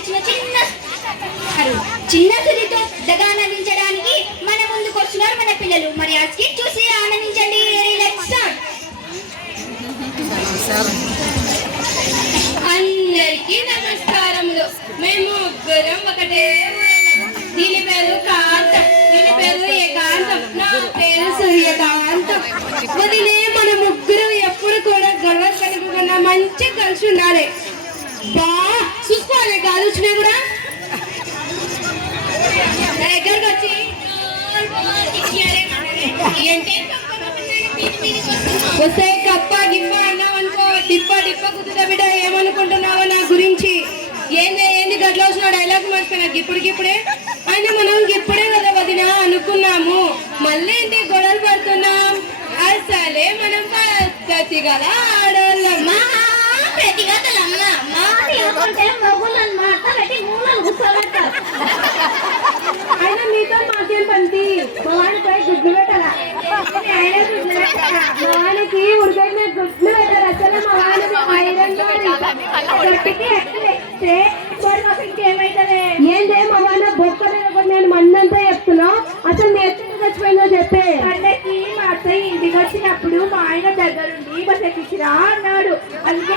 ఇచ్చిన చిన్న సుదితో దగానందించడానికి మన ముందుకు వస్తున్నారు మన పిల్లలు. మరి ఆ స్కిట్ చూసి ఆనందించండి. అందరికీ నమస్కారములు. మేము ముగ్గురం ఒకటే. దీని పేరు కాంతం, దీని పేరు ఏకాంతం, నా పేరు సూర్యకాంతం. వదిలే మన ముగ్గురం ఎప్పుడు కూడా గొడవ కనుక మంచిగా కలిసి ఉండాలి. చూసుకోవాలి కాదు వచ్చినా కూడా దగ్గరకు వచ్చి వస్తే కప్ప గిప్ప అన్నావు అనుకో, డిప్ప డిప్ప కుదుట బిడ్డ ఏమనుకుంటున్నావో నా గురించి. ఏంది గట్ల వచ్చిన డైలాగ్ మర్చిపోయినా ఇప్పుడే ఆయన మనం ఇప్పుడే కదా వదినా అనుకున్నాము, మళ్ళీ ఏంటి గొడవలు పడుతున్నాం. అసలే మనం పద్ధతి గల ఆడోళ్ళమ్మా. ఆయన మీతో మాకేం పంతి. మా వాడిపై గుడ్లు పెట్టాలా? ఆయన గుడ్లు పెట్టాలా? మా వాడికి ఉడికై మీద గుడ్లు పెట్టారు. అసలు మా వాడికి ఇంకేమైతుంది? ఏంటే మా వాడిన బొక్క నేను మందంతా చెప్తున్నావు. అసలు మీ ఎత్తుకు చచ్చిపోయిందో చెప్పే. పండకి మా అత్తయ్య ఇంటికి వచ్చినప్పుడు మా ఆయన దగ్గరుండి బస్ ఎక్కించిరా అన్నాడు. అందుకే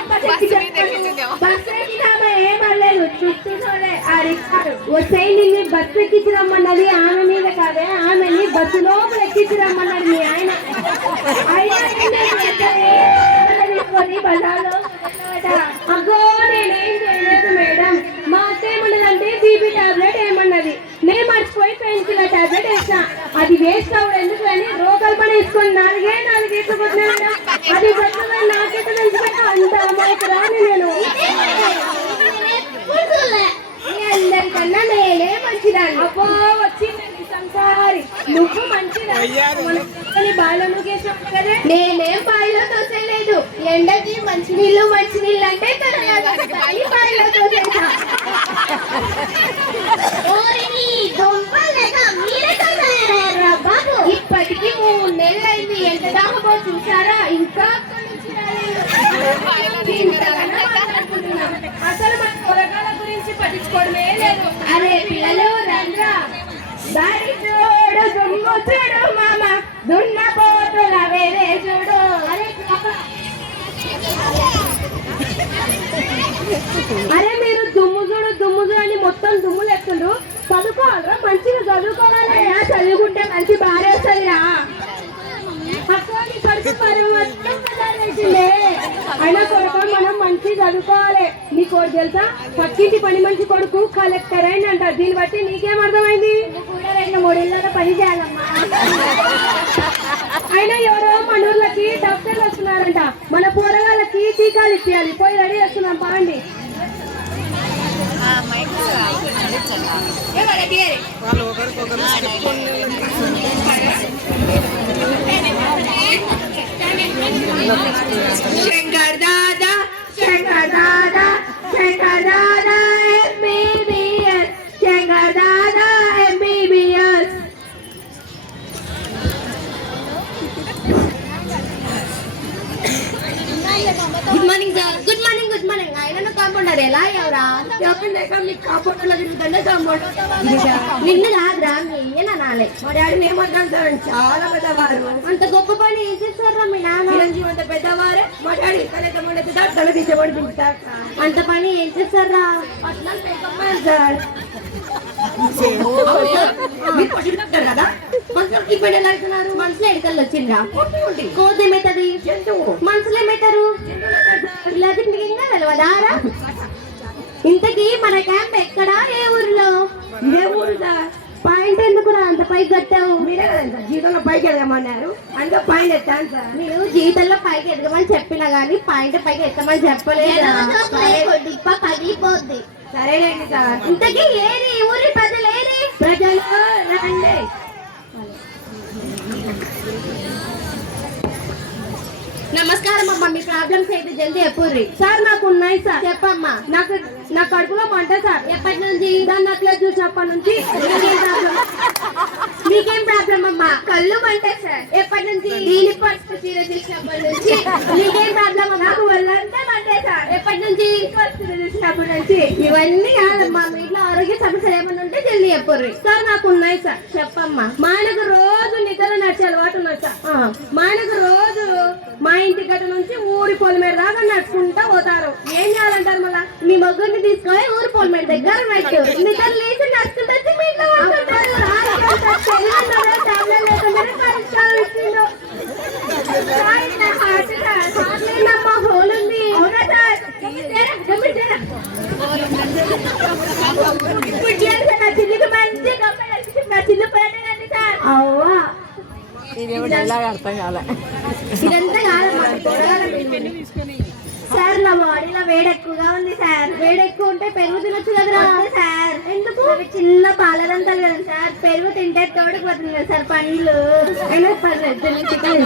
బస్ ఎక్కినామా ఏమలేదు, చుట్టూనే అడిగాడు. వచ్చాయి నిన్ను బస్సు ఎక్కించి రమ్మన్నది ఆమె మీద కాదే, ఆమెని బస్సు లోపల ఎక్కించి రమ్మన్నాడు మీ ఆయన. అగ్గో నేనేం చేయలేదు మేడం. మా అత్త ఏమన్నదంటే బీపీ టాబ్లెట్ ఏమన్నది, నేను మర్చిపోయి పెయిన్ కిల్లర్ టాబ్లెట్ వేసిన. అది వేస్ట్ అవ్వడం ఎందుకు అని రోగాలు పని వేసుకొని నాలుగే వేసుకుంటున్నాను. అది బతుకుని నాకైతే తెలిసిపోయినా అంత అమాయకురాని నేను. అందరికన్నా నేనే మంచిదాన్ని. అబ్బో వచ్చిందండి సంసారి, నువ్వు మంచిదాన్ని. బాయిలో నువ్వేసావు కదా. నేనేం బాయిలో తోసేలేదు. ఎండకి మంచినీళ్ళు అంటే బాయిలో తోసేసా. ఇప్పటికి 3 నెలలు అయింది. ఎంత దాకా చూసారా? ఇంకా అసలు మన పొరగాల గురించి పట్టించుకోవడమే లేదు. అరే పిల్లలు రండ్రా, దారి చూడు దుమ్ము చూడు మామ, దున్న పోతుల వేరే చూడు. అరే మీరు దుమ్ము చూడు అని మొత్తం దుమ్ములు ఎత్తుండ్రు. చదువుకోవాలరా, మంచిగా చదువుకోవాలి. చదువుకుంటే మంచి భార్య వస్తుందిరా. అయినా కొడుకు మనం మంచి చదువుకోవాలి. నీ కొడు తెలుసా, పక్కింటి పని మంచి కొడుకు కలెక్టర్ అయింది అంట. దీన్ని బట్టి నీకేం అర్థమైంది? కూడా 2-3 ఇళ్ళలో పని చేయాలమ్మా. అయినా ఎవరో మనూర్లకి డాక్టర్లు వస్తున్నారంట. మన పోరగాళ్ళకి టీకాలు ఇప్పించాలి. పోయి రెడీ చేస్తున్నాం పాండి. Shankar Dada Shankar Dada Shankar Dada MBBS, Shankar Dada MBBS. Good morning sir. Good morning. ఆయన కాంపౌండర్ ఎలా ఎవరా మీకు కాంపౌండర్లో తిరుగుతుండే కాంపౌండర్ నిన్ను కాదురా ఏనా నాలే. మా డాడీ ఏమంటాను సార్, చాలా పెద్దవారు. అంత గొప్ప పని ఏం చేస్తారా మీ నాన్న? అంత పెద్దవారే. మా డాడీ తల తీసేవాడు దింపుతారు. అంత పని ఏం చేస్తారా? సార్ కదా మనసులో ఎడకల్లో వచ్చిండ్రా. కోతి ఏమవుతుంది, మనసులో ఏమవుతారు? ఇలా తిండిగా తెలవదారా? ఇంతకీ మన క్యాంప్ ఎక్కడా, ఏ ఊరిలో? ఏ ఊరు సార్? పాయింట్ ఎందుకురా అంత పైకి కట్టావు? మీరే కదా జీతంలో పైకి ఎదగమన్నారు, అందుకే పాయింట్ ఎత్తాను సార్. మీరు జీతంలో పైకి ఎదగమని చెప్పినా గానీ పాయింట్ పైకి ఎత్తమని చెప్పలేదు. పగిలిపోద్ది. సరేనండి సార్. ఇంతకీ ఏది ఊరి ప్రజలు, ఏది ప్రజలు రండి. నమస్కారం అమ్మా, మీ ప్రాబ్లమ్స్ అయితే జల్దీ చెప్పుర్రి. సార్ నాకు ఉన్నాయి సార్. చెప్పమ్మా. నా కడుపులో మంట సార్. ఎప్పటి నుంచి? దాన్ని అట్లా చూసినప్పటి నుంచి. మీకేం ప్రాబ్లం అమ్మా? కళ్ళు మంట సార్. ఎప్పటి నుంచి? దీని ఫస్ట్ చీర చూసినప్పటి నుంచి. మీకేం ప్రాబ్లం అమ్మా? నాకు వాళ్ళంతా మంటే సార్. ఎప్పటి నుంచి? ఫస్ట్ చూసినప్పటి నుంచి. ఇవన్నీ కాదమ్మా, మీ ఇంట్లో ఆరోగ్య సమస్యలు ఏమైనా ఉంటే జల్దీ చెప్పుర్రి. సార్ నాకు ఉన్నాయి సార్. చెప్పమ్మా. మా ఆయనకు రోజు నిద్ర నడిచే అలవాటు ఉన్నది సార్. మా ఆయనకు రోజు మా ఇంటి గట్ట నుంచి ఊరి పొలిమేర దాకా నడుచుకుంటా పోతారు. ఏం చేయాలంటారు మళ్ళా? మీ ముగ్గురిని తీసుకొని ఊరి పొలిమేర దగ్గర పెట్టు. నిద్ర లేచి నడుచుకుంటూ వచ్చి మీ ఇంట్లో పడుకుంటారు. పరిష్కారం ఇచ్చిండు. హోల్ ఉంది. అవునా సార్? నా చిల్లికి మంచి నా చిల్లు పెట్టండి సార్. అవ్వా ఇదంతా సార్, నా బాడీలో వేడి ఎక్కువగా ఉంది సార్. వేడి ఎక్కువ ఉంటే పెరుగు తినొచ్చు కదరా సార్. ఎందుకు? చిన్న పాలదంతాలు కదా సార్, పెరుగు తింటే తోడుకుపోతుంది కదా సార్ పండ్లు. అయినా పర్లేదు, చికెన్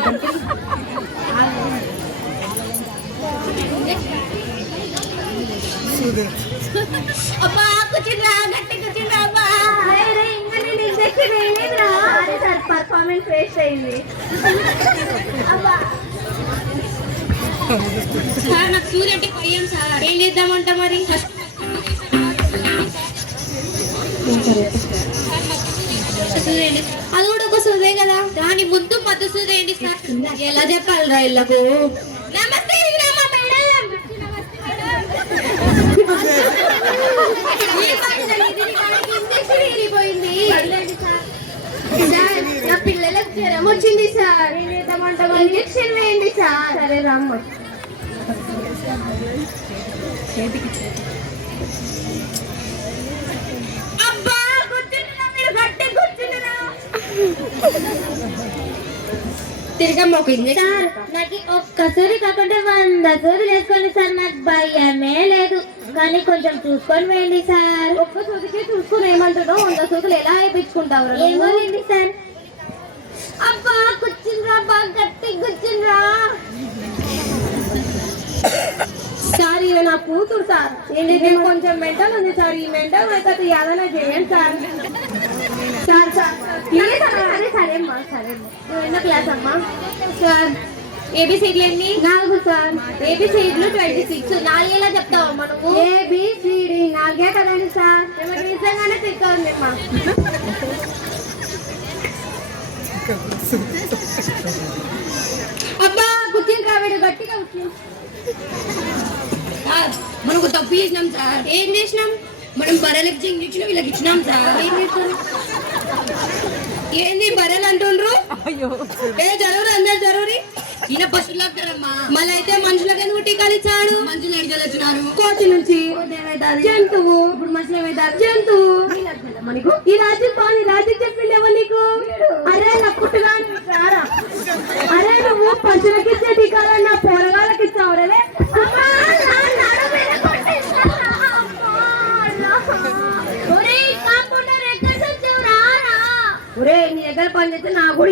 అబ్బా కూర్చుందా, గట్టి కూర్చుందా అబ్బా. ఇంకా నేను ఇంజక్షన్ వేయలేదురా. అదే సార్, పర్ఫార్మెన్స్ వేస్ట్ అయింది. అబ్బా సార్, నాకు సూది అంటే భయం సార్. ఏం చేద్దామంట మరి? అది కూడా ఒక సూదే కదా, దాని ముందు మద్దు సూది ఏంటి సార్? ఎలా చెప్పాలిరా ఇళ్ళకు? నమస్తే నా పిల్లలకు జ్వరం వచ్చింది సార్. ఏం చేద్దామంటారు? ఇంజక్షన్ వేయండి సార్. సరే రమ్మ. అబ్బా కూర్చుంటున్నా, మీరు గట్టి కూర్చుంటున్నా. తిరగమ్మ ఒక ఇంజక్షన్. సార్ నాకు ఒక్క సూరి కాకుండా 100 సూదులు వేసుకోండి సార్. నాకు భయమే లేదు, కానీ కొంచెం చూసుకొని వేయండి సార్. ఒక్క సూదికి చూసుకుని ఏమంటాడో 100 సూదులు ఎలా వేయించుకుంటావు? ఏమోలేండి సార్. అబ్బా కూర్చుండ్రా, బాగా గట్టి కూర్చుండ్రా. సార్ ఇవి నా కూతురు సార్. ఏంటంటే కొంచెం మెంటల్ ఉంది సార్. ఈ మెంటల్ అయితే ఏదైనా చేయండి సార్. Sir sir please. సరే సరేమ్మా, సరేమ్మా. నువ్వు ఎన్నో క్లాస్ అమ్మా? సార్ ఏబిసిడి అన్ని 4 సార్. ఏబిసిడ్లు 26. 4 ఎలా చెప్తావమ్మా నువ్వు? ఏబిసిడి 4 కదండి సార్. ఏమైనా నిజంగానే తిక్కండి అమ్మా. అబ్బా కూర్చుని రావాడు, గట్టిగా కూర్చుని. మనకు తప్పు చేసినాం సార్. ఏం చేసినాం? మనం బర్రెలకు ఇంజక్షన్ వీళ్ళకి ఇచ్చినాం సార్. ఏం చేస్తారు? ఏంది బర్రెలు అంటుండ్రు? ఏ జరూరు, అందరు జరూరి. ఈయన బస్సులు లాగుతారమ్మా. మళ్ళీ అయితే మనుషులకు ఎందుకు టీకాలు ఇచ్చాడు? మనుషులు ఎడికలు వచ్చినారు కోచి నుంచి. జంతువు. ఇప్పుడు మనుషులు ఏమవుతారు? జంతువు. మనకు ఈ రాజ్యం బాగుంది. రాజ్యం చెప్పిండేవో నీకు. అరే నా పుట్టుగాను రారా. అరే నువ్వు పశువులకి ఇచ్చే టీకాలు నా పోరగాళ్ళకి ఇచ్చావు రే. ఒరే నీ దగ్గర పని చేస్తే నా కూడా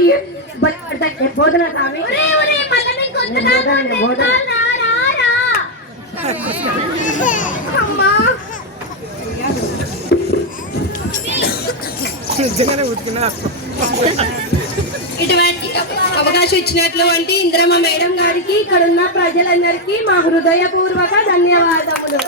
పోతున్నా స్వామి. ఇటువంటి అవకాశం ఇచ్చినటువంటి ఇంద్రమ్మ మేడం గారికి, ఇక్కడ ఉన్న ప్రజలందరికీ మా హృదయపూర్వక ధన్యవాదములు.